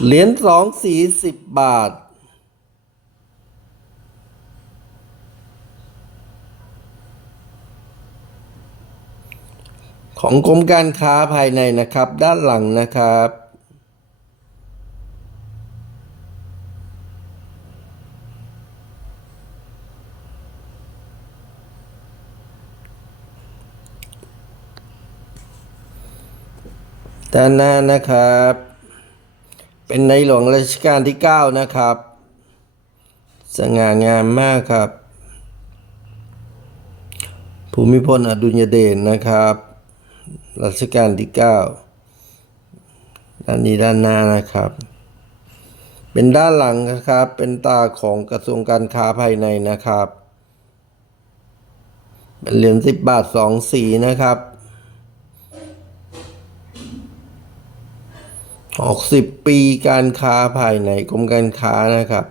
เหรียญสองสี่สิบบาท ของกรมการค้าภายในนะครับ ด้านหลังนะครับด้านหน้านะครับ เป็นในหลวงรัชกาลที่ 9 นะครับ สง่างามมากครับ ภูมิพลอดุลยเดชนะครับ รัชกาลที่ 9 ด้านนี้ด้านหน้านะครับ เป็นด้านหลังนะครับ เป็นตาของกระทรวงการค้าภายในนะครับ เป็นเหรียญสิบบาทสองสีนะครับ 60 ปีการค้าภายในกรมการค้านะครับ